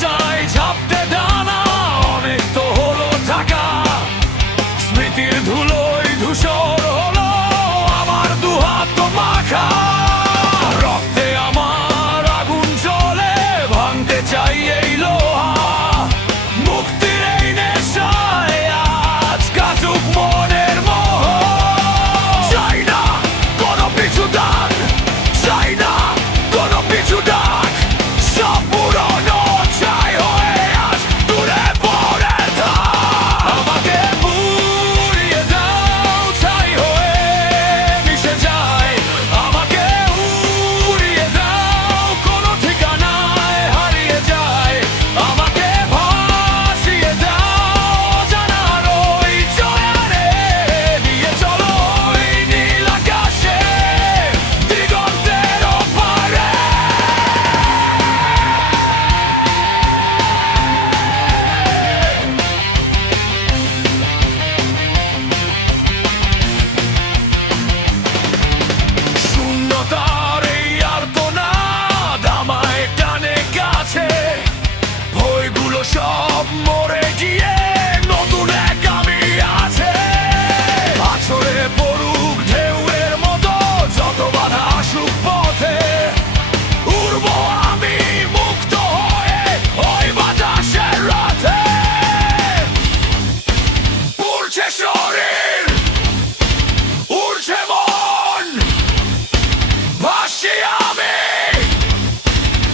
চাই ঝাপতে ডানা, অনেক তো হলো টাকা, স্মৃতির ধুলোয় ধূসর হলো আমার দুহাত তো মাখা। রক্তে আমার আগুন জ্বলে, ভাঙতে চাই এই লোহা, মুক্তির এই নেশায় আজ কাটুক মনের মোহ। চাই না কোনো পিছু ডাক, চাই না কোনো পিছু ডাক, সব পুরনো চাই হয়ে আজ দূরে পড়ে থাক। আমাকে পুড়িয়ে দাও, ছাই হয়ে মিশে যায়, আমাকে উড়িয়ে দাও, কোনো ঠিকানায় হারিয়ে যায়, আমাকে ভাসিয়ে দাও জানার ওই জয়ারে, নিয়ে চলো ওই নীল আকাশে, দিগন্তের ওপারে। শূন্যতার এই আর্তনাদ আমায় টানে কাছে, ভয়গুলো সব মরে গিয়ে নতুন এক আমি আছে। আছড়ে পড়ুক ঢেউয়ের মতো যত বাধা আসুক পথে, উড়বো আমি মুক্ত হয়ে ওই বাতাসের রাতে। উড়ছে শরীর, উড়ছে মন, ভাসছি আমি,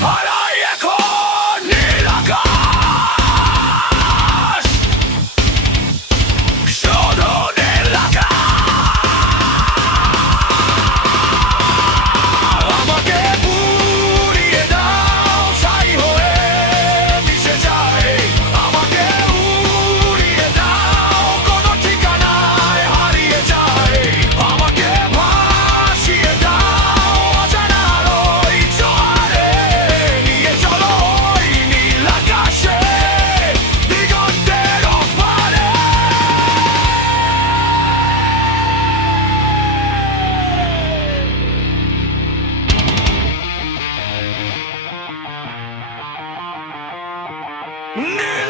হারাই এখন নীল আকাশ, শুধু নীল আকাশ। আমাকে পুড়িয়ে দাও, ছাই হয়ে মিশে যায়, আমাকে উড়িয়ে দাও, কোনো ঠিকানায় হারিয়ে যায়, আমাকে ভাসিয়ে দাও অজানার ওই জোয়ারে, নিয়ে চলো ওই নীল আকাশে, দিগন্তের ওপারে। নীল